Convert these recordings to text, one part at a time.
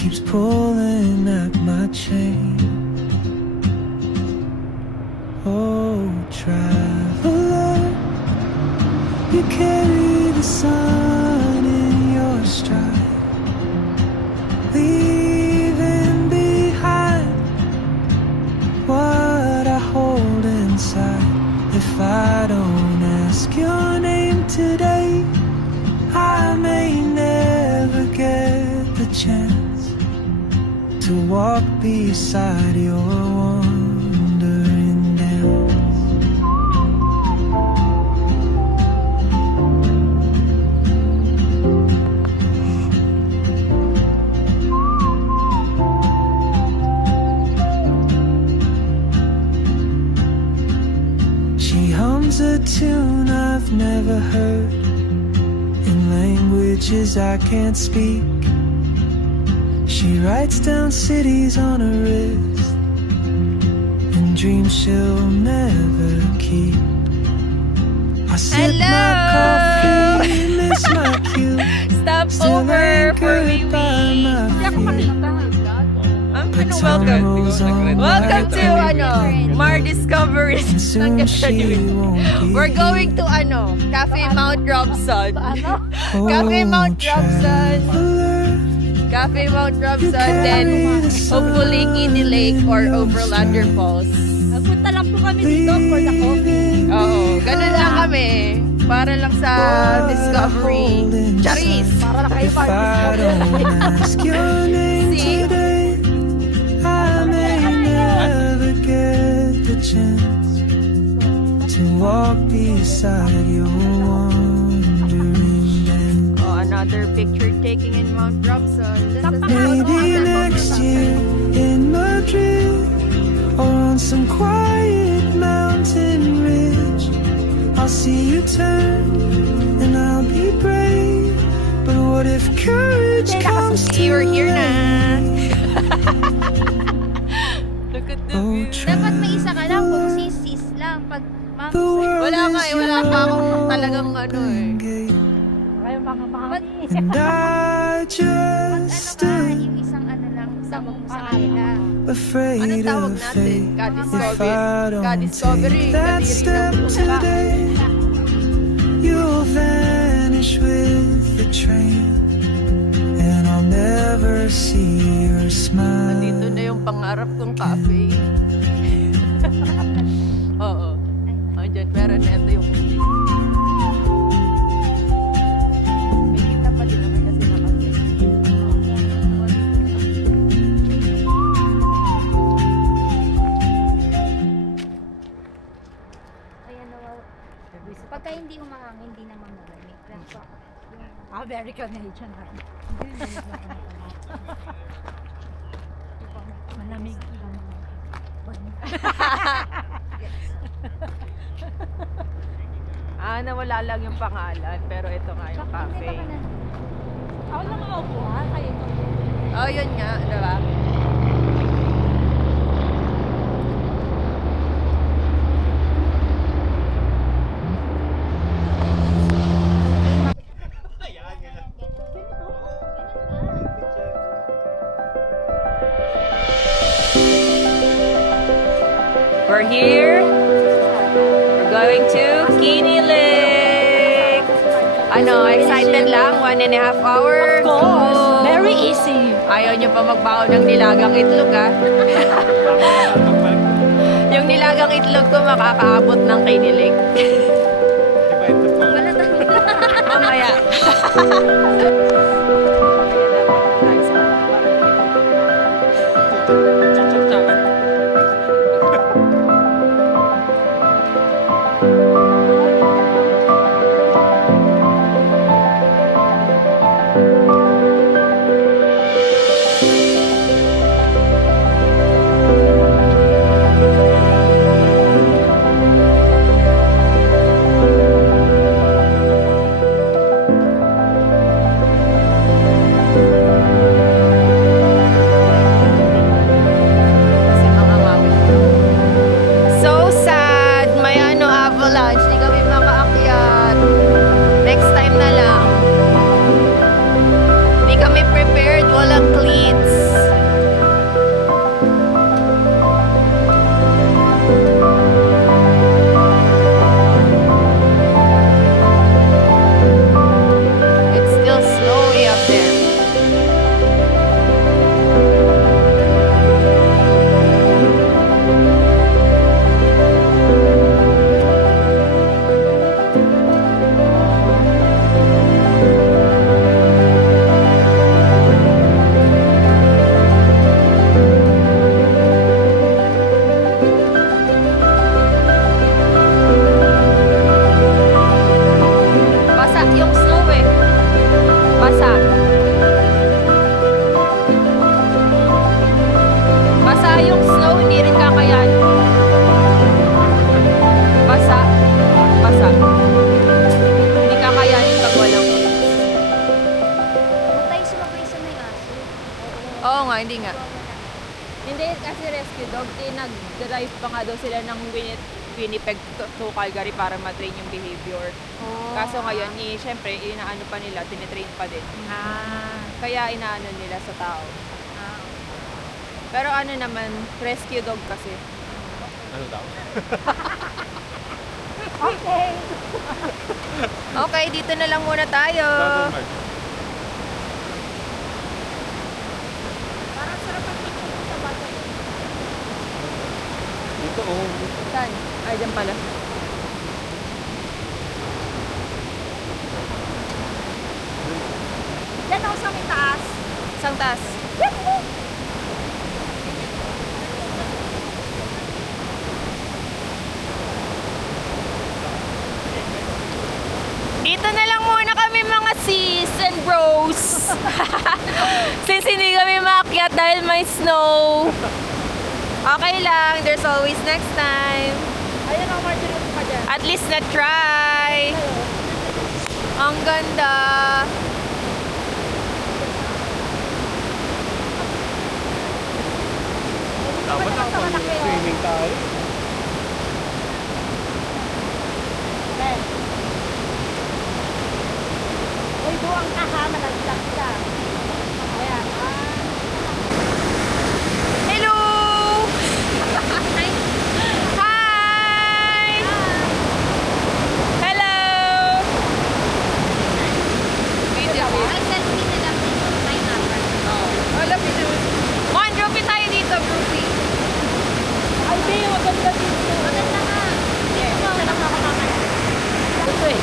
keeps pulling at my chain. Oh, traveler, you carry the sun in your stride, leaving behind what I hold inside. If I don't ask your name today, I may never get the chance to walk beside your wandering dance. She hums a tune I've never heard in languages I can't speak. She writes down cities on her wrist and dreams she'll never keep. I sip my coffee, miss my cue. Stop Still over for anchored by Wiwi. my feet. Welcome to Mar Discoveries. And soon she won't be We're going to Cafe Mount Robson. Cafe Mount Robson. Cafe Mount Robson, then hopefully Kiddie Lake or Overlander Falls. Nagpunta lang po kami dito for the coffee. Oo, ganun lang kami. Para lang sa Discovery. Charis! Para na kayo If I don't ask your name See? today, I may never get the chance to walk beside your wandering dance. Oh, another picture taking in Mount Robson. Maybe next year in Madrid or on some quiet mountain ridge, I'll see you turn and I'll be brave. But what if courage comes See, we're too here na. late? Look at the Oh, view. Dapat may isa ka lang kung sis lang. Pag The world Wala ka is wala pa akong your talagang open gate, kayo mga and I just stood yung isang lang, sabog mo sa kanila. afraid Anong tawag of natin? fate. If Ka-discovery. I don't Ka-discovery. take that Kadiri step lang. today, you'll vanish with the train, and I'll never see your smile. Dito na yung pangarap kong cafe. Oo. Andyan, pero neto yung... May kita pa din naman kasi na cafe. Ayan na, pagka hindi umahangin, hindi naman malamig. Very Canadian ha. Malamig lang. Nawala lang yung pangalan, pero ito nga yung cafe. Ako lang maupo ha, kayo to. Oh, yun nga, diba? We're here. We're going to Kiddie Lake. Excited lang. 1.5 hour. Of course. Very easy. Ayaw nyo pa magbaon ng nilagang itlog, ha? Yung nilagang itlog ko makakaabot ng Kiddie Lake. Mamaya. Oo nga, hindi nga. Hindi kasi rescue dog, nag-drive pa nga daw sila ng Winnipeg to Calgary para matrain yung behavior. Oh. Kaso ngayon, syempre, inaano pa nila, tinitrain pa din. Kaya inaano nila sa tao. Pero ano naman, rescue dog kasi. Ano daw? Okay. Okay, dito na lang muna tayo. Parang sarap ang picture sa bata. Dito, oh. Saan? Ay, dyan pala. Yan ako sa may taas. Isang taas. Dito na lang muna kami mga sis and bros. Since hindi kami maakyat dahil may snow. Okay lang, there's always next time. Ayun ako, Marjorie, pa dyan. At least na-try. Ang ganda. Dapat ako swimming tayo. Uy, buwang ka ha, malaglag ka. Ayan. Hello! Hi! Hello! Video. Ay, selfie na lang dito. May number. Oh, lapit na. Juan, dropin tayo dito, Groupie. Ay, di, maganda dito. Maganda nga. Yes. Ito lang ako mamaya. Ito eh.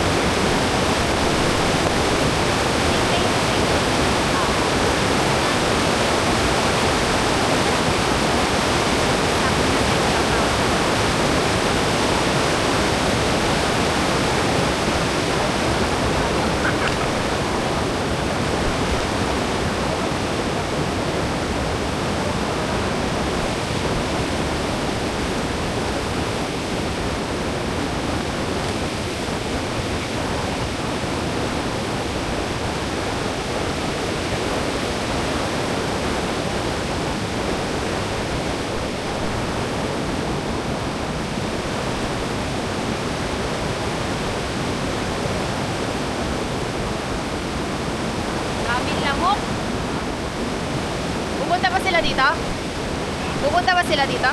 Daming lamok. Pupunta ba sila dito? Pupunta ba sila dito?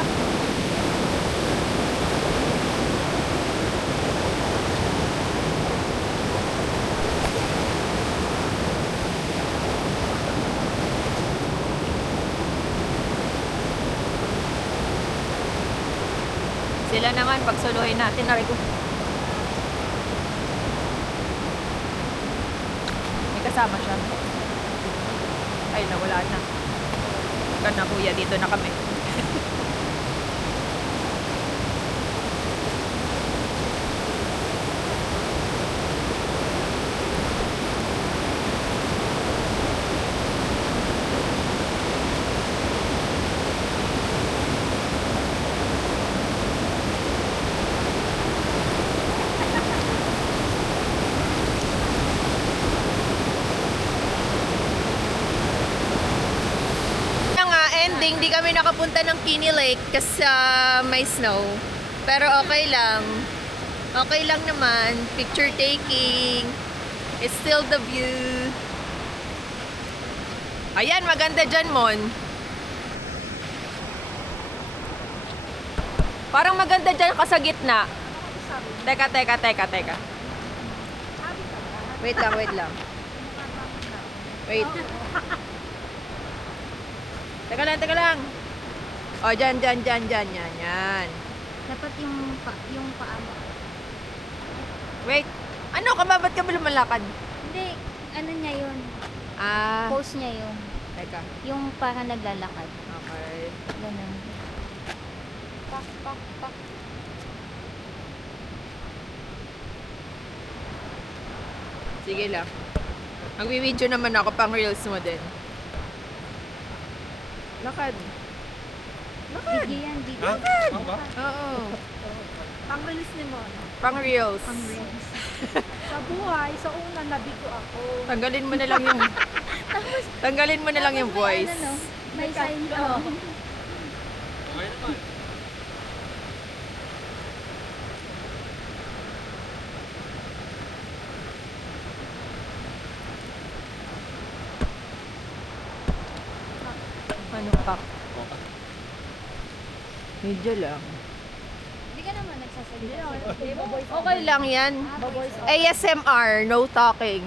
Sila naman, pagsuluhin natin. Aray ko. May kasama siya. Ay, nawala na. Ka na kuya, dito na kami. Ending, di kami nakapunta ng Kinney Lake kasi may snow. Pero okay lang. Okay lang naman. Picture taking. It's still the view. Ayan, maganda dyan, Mon. Parang maganda dyan ka sa gitna. Teka. Wait lang. Wait. Teka lang. O, dyan. Yan. Dapat yung paa mo. Wait. Ano ka ba? Ba't ka ba lumalakad? Hindi, ano niya yun. Pose niya yun. Teka. Yung parang naglalakad. Okay. Ganun. Pak. Sige lang. Magwi-video naman ako pang reels mo din. Lakad. Video yan, video. Ano ba? Oo. Pang-release ni mo. Pang reels. Pang-release. Sa buhay, sa una nabigo ako. Tanggalin mo na lang yung voice. Ano, no? May sign ka. Okay naman. Ano pa? Medyo lang. Hindi ka naman nagsasalita. Okay lang yan. ASMR, no talking.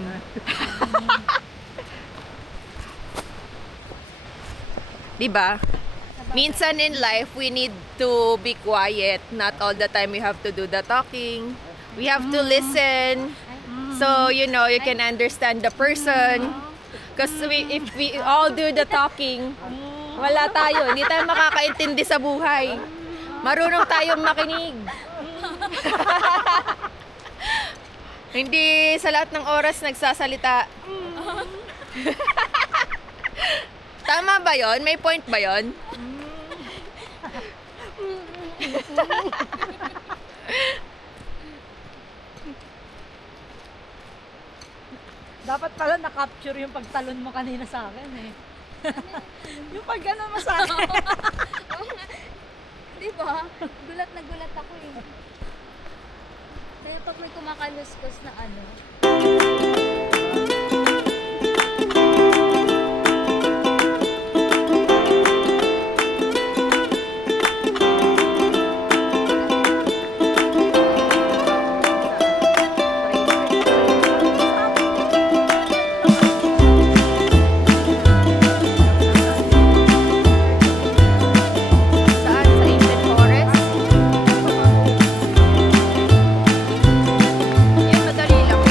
Diba? Minsan in life, we need to be quiet. Not all the time we have to do the talking. We have to listen. So, you know, you can understand the person. Because if we all do the talking, wala tayo. Hindi tayo makakaintindi sa buhay. Marunong tayong makinig. Hindi sa lahat ng oras nagsasalita. Tama ba yon? May point ba yon? Dapat pala na-capture yung pagtalon mo kanina sa akin eh. Yung pag gano'n mo sa akin. Di ba? Gulat na gulat ako eh. Kaya pag may kumakaluskos na ano, Saan? Sa Ancient Forest? Yan, madali lang.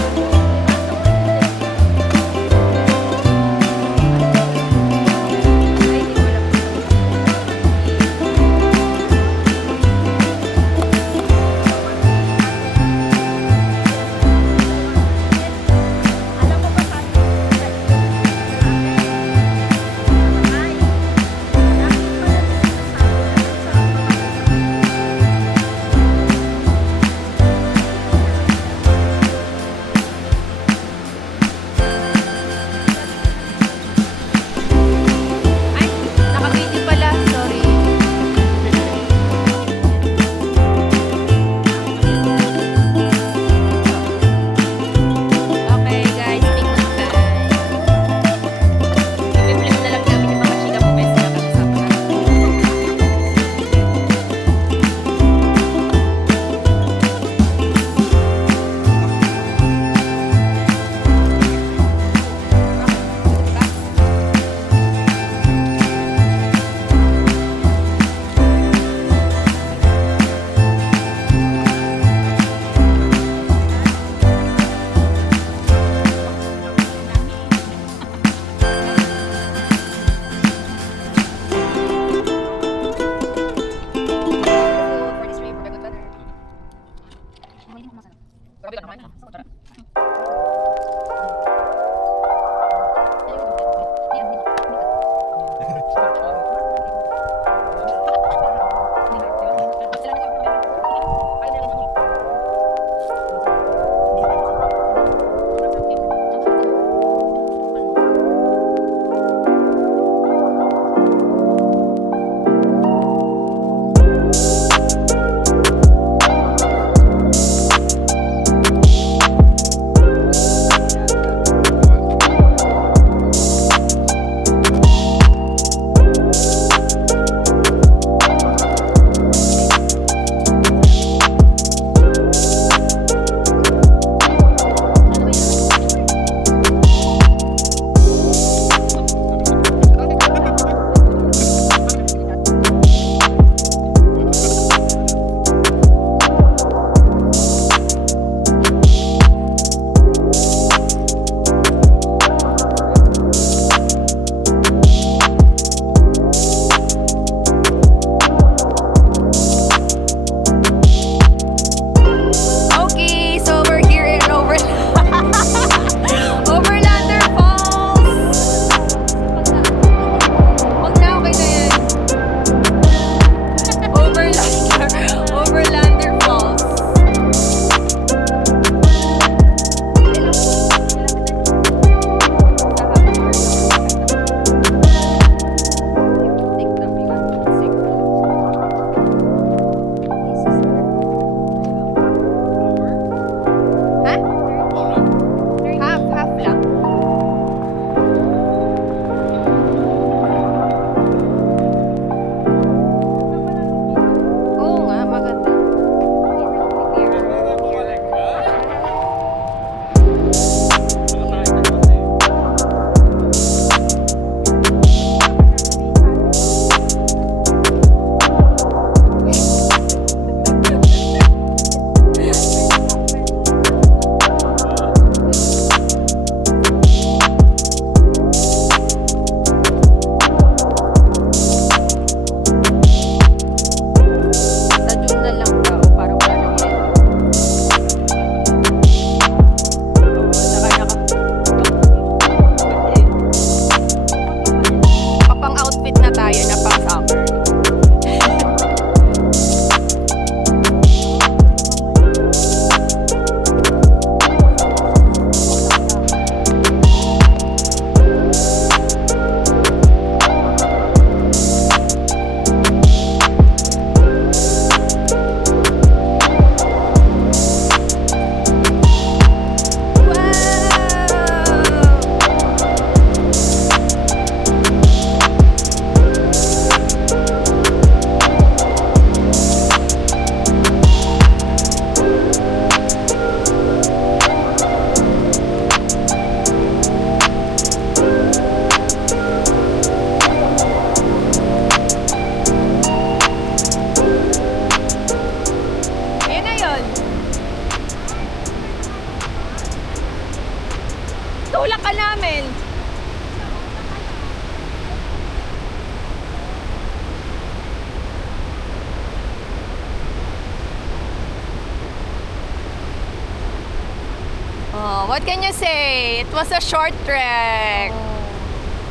What can you say? It was a short trek.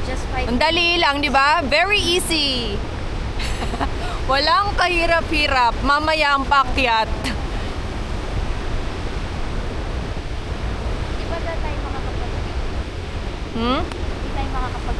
Just 5 Ang dali lang, di ba? Very easy. Walang kahirap-hirap. Mamaya ang pakyat. Di ba tayo makakapag Hmm? Di tayo makakapag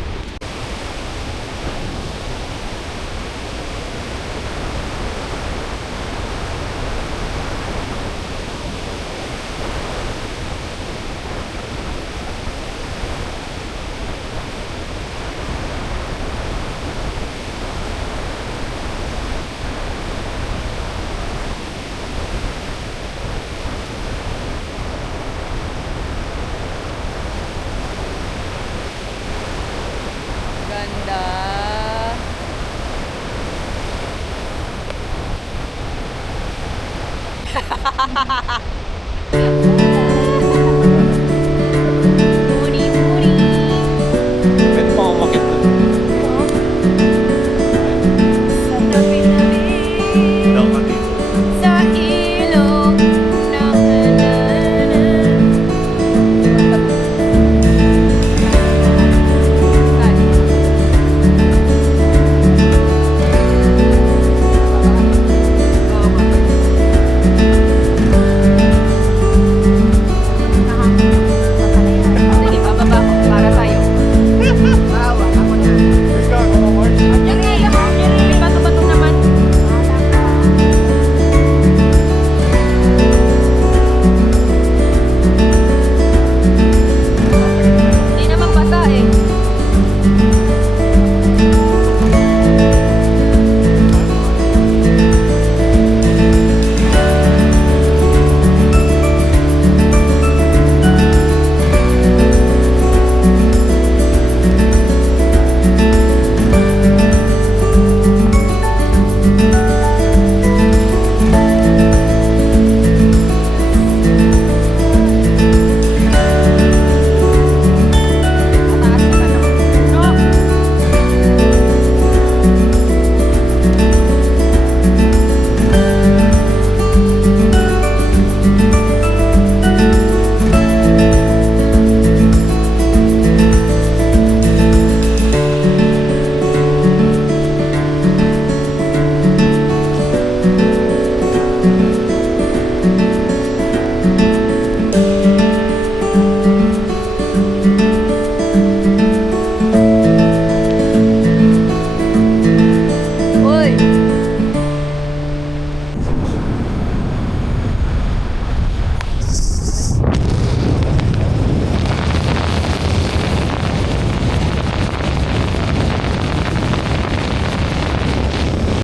Ganda.